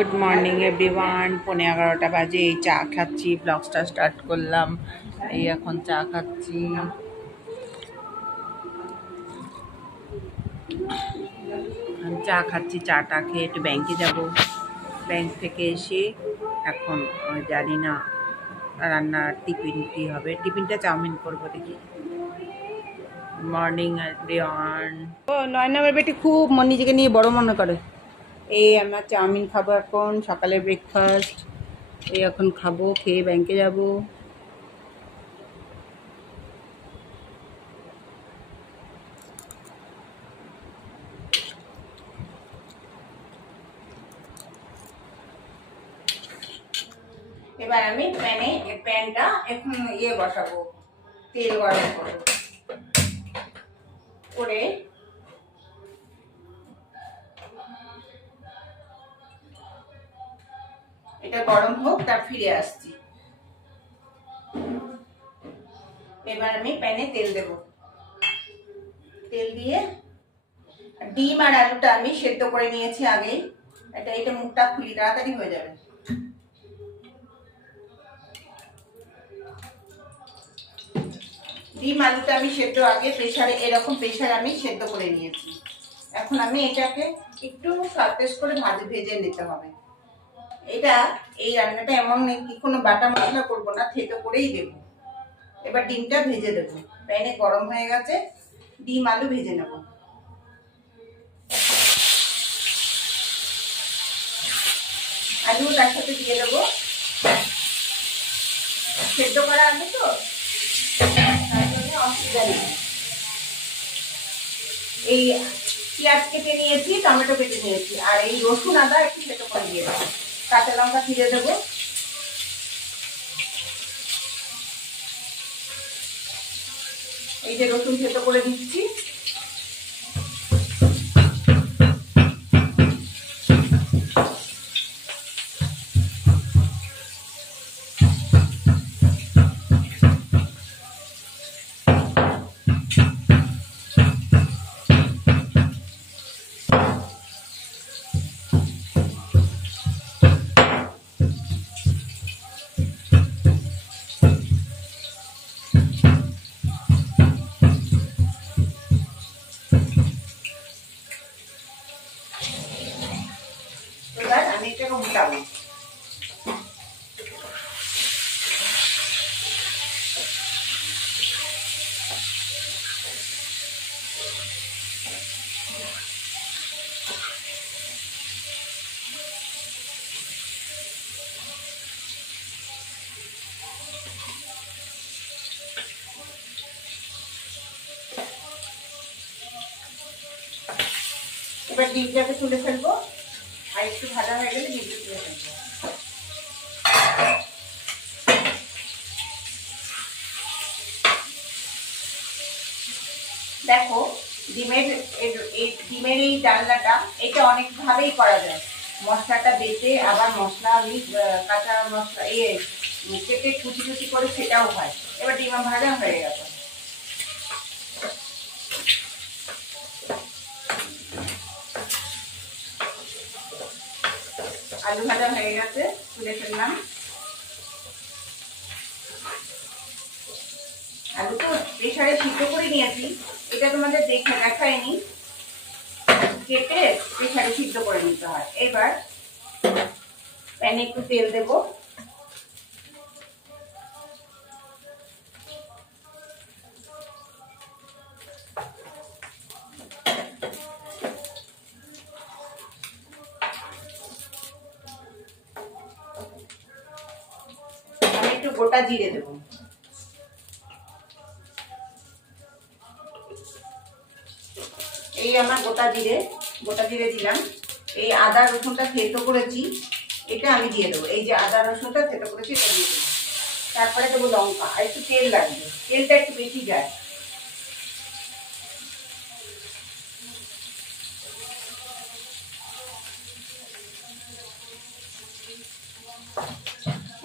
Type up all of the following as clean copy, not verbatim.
Good morning everyone. 11:15 বাজে। এই চা খাচ্ছি, ব্লগটা স্টার্ট করলাম। এই এখন চা খাচ্ছি। চাটা খেয়ে একটু ব্যাংকে যাব। ব্যাংক থেকে এসে এখন জানি না রান্নার টিফিন কি হবে। টিফিনটা চাউমিন করবো দেখি। Morning everyone. ও নয়নামের বেটি খুব নিজেকে নিয়ে বড় মনে করে। এই আমরা চাউমিন খাবো এখন, সকালে ব্রেকফাস্ট। এই এখন খাবো, খেয়ে ব্যাংকে যাব। এবার আমি প্যানটা এখন বসাবো, তেল গরম করে এটা গরম হোক, তার ফিরে আসছি। এবার আমি প্যানে তেল দেব। তেল দিয়ে ডিম আর আলুটা আমি সেদ্ধ করে নিয়েছি আগেই। এটা মুখটা খুলি, তাড়াতাড়ি হয়ে যাবে। ডিম আলুটা আমি সেদ্ধ আগে প্রেসারে, এরকম প্রেসারে আমি সেদ্ধ করে নিয়েছি। এখন আমি এটাকে একটু সার্ফেস করে ভেজে নিতে হবে। এই রান্নাটা এমন নেই কি কোনো বাটা মশলা করবো না, থেতো করেই দেবো। এবার ডিমটা ভেজে দেবো। প্যানে গরম হয়ে গেছে, ডিম আলু ভেজে নেব। আলু তার সাথে দিয়ে দেবো। সেদ্ধ করা আলু তো, তার জন্য অসুবিধা নেই। এই পেঁয়াজ কেটে নিয়েছি, টমেটো কেটে নিয়েছি, আর এই রসুন আদা একটু সেদ্ধ করে দিয়ে দেবো। কাঁচা লঙ্কা চিড়ে দেবো। এই যে রসুন সেদ্ধ করে দিচ্ছি। এবার আমি এটাকে উল্টাবো। এবার ডিমটাকে তুলে ফেলবো, আর একটু ভাজা হয়ে গেলে ডিমটা তুলে ফেলবো। দেখো, ডিমের এই ডালনাটা এটা অনেক ভাবেই করা যায়। মশলাটা বেটে আবার মশলা কাঁচা মশলা কেটে কুচি কুচি করে সেটাও হয়। এবার ডিম ভাজা হয়ে গেছে। আলু ভাজা হয়ে গেছে, তুলে ফেললাম। আলু তো প্রেসারে সিদ্ধ করে নিয়েছি, এটা তোমাদের দেখায়নি। কেটে প্রেসারে সিদ্ধ করে নিতে হয়। এবার প্যানে একটু তেল দেবো। আমি একটু গোটা জিরে দেবো। এই আমার গোটা জিরে দিলাম। এই আদা রসুনটা থেতো করেছি, এটা আমি দিয়ে দেবো। এই যে আদা রসুনটা থেতো করেছি, এটা দিয়ে দেবো। তারপরে দেবো লঙ্কা, আর একটু তেল লাগবে, তেলটা একটু বেশি যায়।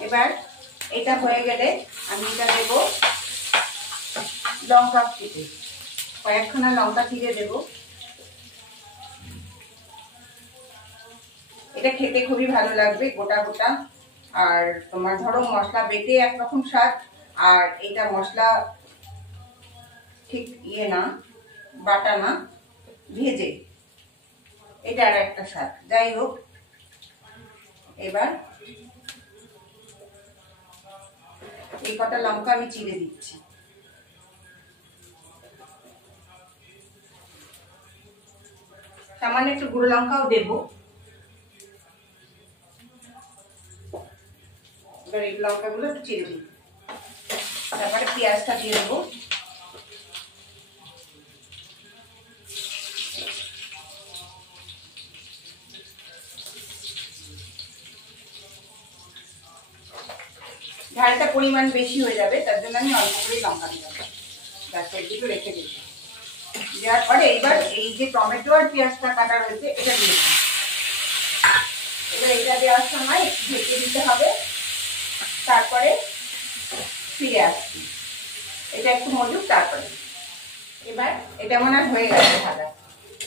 এবার এটা হয়ে গেলে আমি এটা দেবো লঙ্কা চিড়ে, কয়েকখানা লঙ্কা চিড়ে দেবো। এটা খেতে খুবই ভালো লাগবে গোটা গোটা। আর তোমার ধরো মশলা বেটে একরকম স্বাদ, আর এটা মশলা ঠিক ইয়ে না, বাটা না, ভেজে, এটা আর একটা স্বাদ। যাই হোক, এবার এই কটা লঙ্কা আমি চিড়ে দিচ্ছি। সামান্য একটু গুঁড়ো লঙ্কাও দেবো। এবার এই লঙ্কাগুলো একটু চিড়ে দিই, তারপরে পেঁয়াজটা দিয়ে দেবো। ঝালটা পরিমাণ বেশি হয়ে যাবে, তার জন্য আমি অল্প করে লঙ্কা দিলাম। তারপর একটু রেখে দিই। দেওয়ার পরে এইবার এই যে টমেটো আর পেঁয়াজটা কাটা রয়েছে এটা দিয়ে দিই। এবার এটা দেওয়ার সময় একটু ঢেকে দিতে হবে, তারপরে ফিরে আসছি। এটা একটু মজুক, তারপরে এবার এটা মনে হয় হয়ে গেছে ভাজা।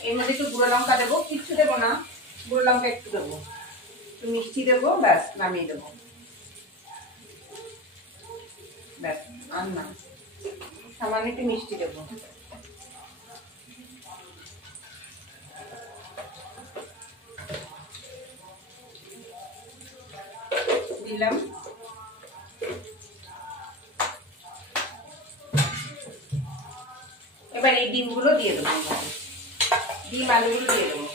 এর মধ্যে একটু গুঁড়ো লঙ্কা দেবো, কিচ্ছু দেবো না, গুঁড়ো লঙ্কা একটু দেবো, একটু মিষ্টি দেবো, ব্যাস নামিয়ে দেবো। ব্যাস, আর না, সামান্য একটু মিষ্টি দেবো। দিলাম। এবার এই ডিমগুলো দিয়ে দেবো, ডিম আলুগুলো দিয়ে দেবো।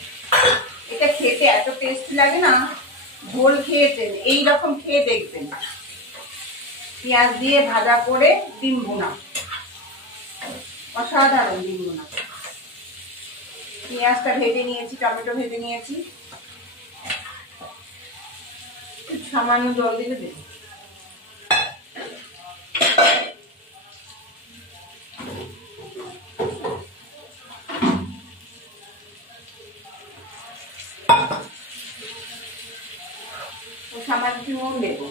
এটা খেতে এত টেস্ট লাগে না, ঝোল খেয়েছেন এইরকম খেয়ে দেখবেন। পেঁয়াজ দিয়ে ভাজা করে ডিম ভুনা, অসাধারণ ডিম ভুনা। পেঁয়াজটা ভেজে নিয়েছি, টমেটো ভেজে নিয়েছি, সামান্য জল দিলে দেবো। সামান্য নুন দেবো।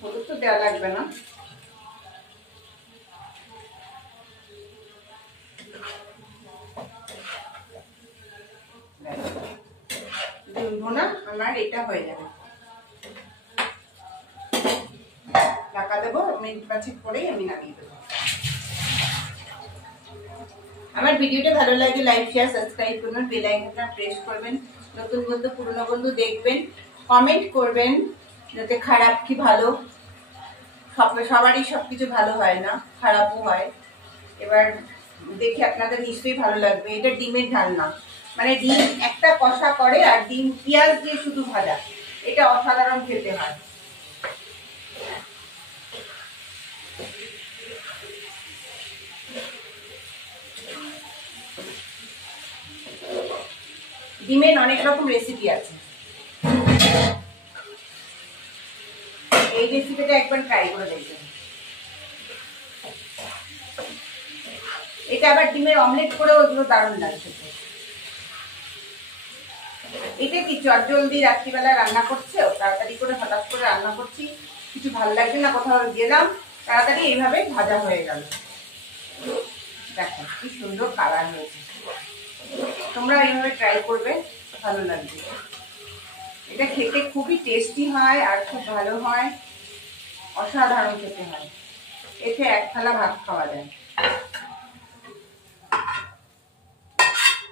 হলুদ তো দেওয়া লাগবে না। ডিম ভুনা আমার এটা হয়ে যাবে। ঢাকা দেবো, মিনিট 5 পরেই আমি নামিয়ে দেবো। আমার ভিডিওটা ভালো লাগে লাইক শেয়ার সাবস্ক্রাইব করবেন, বেল আইকনটা প্রেস করবেন। নতুন বন্ধু পুরনো বন্ধু দেখবেন, কমেন্ট করবেন যাতে খারাপ কি ভালো, সবারই সবকিছু ভালো হয় না, খারাপও হয়। এবার দেখি আপনাদের নিশ্চয়ই ভালো লাগবে। এটা ডিমের ঢালনা, মানে ডিম একটা কষা করে আর ডিম পেঁয়াজ দিয়ে শুধু ভাজা, এটা অসাধারণ খেতে হয়। ডিমের অনেক রকম রেসিপি আছে, এই রেসিপিটা একবার ট্রাই করে দেখবেন। এটা আবার ডিমের অমলেট করেও ওগুলো দারুণ লাগছে। এটা কি চটজলদি রাত্রিবেলা রান্না করছে, তাড়াতাড়ি করে হঠাৎ করে রান্না করছি, কিছু ভালো লাগছে না, কোথাও গেলাম, তাড়াতাড়ি এইভাবে ভাজা হয়ে গেল। দেখো কি সুন্দর কালার হয়েছে। তোমরা এইভাবে ট্রাই করবে, ভালো লাগবে। এটা খেতে খুবই টেস্টি হয় আর খুব ভালো হয়, অসাধারণ খেতে হয়। এতে এক থালা ভাত খাওয়া যায়।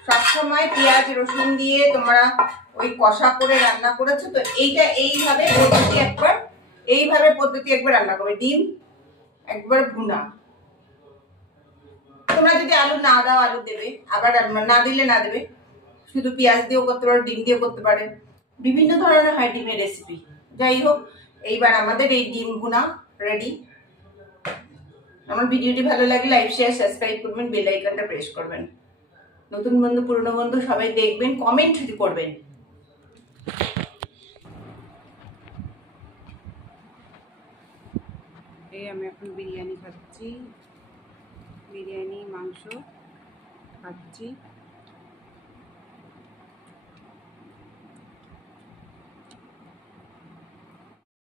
সবসময় পেঁয়াজ রসুন দিয়ে তোমরা ওই কষা করে রান্না করেছো তো, এইটা এইভাবে পদ্ধতি একবার রান্না করবে। ডিম একবার ভুনা, তোমরা যদি আলু না দাও আলু দেবে, আবার না দিলে না দেবে, শুধু পেঁয়াজ দিয়েও করতে পারো, ডিম দিয়েও করতে পারে, বিভিন্ন ধরনের হয় ডিমের রেসিপি। যাই হোক, এইবার আমাদের এই ডিম ভুনা রেডি। আমার ভিডিওটি ভালো লাগলে লাইক শেয়ার সাবস্ক্রাইব করবেন, বেল আইকনটা প্রেস করবেন। নতুন বন্ধু পুরনো বন্ধু সবাই দেখবেন, কমেন্ট করবেন। এই আমি এখন বিরিয়ানি খাচ্ছি, বিরিয়ানি মাংস খাচ্ছি।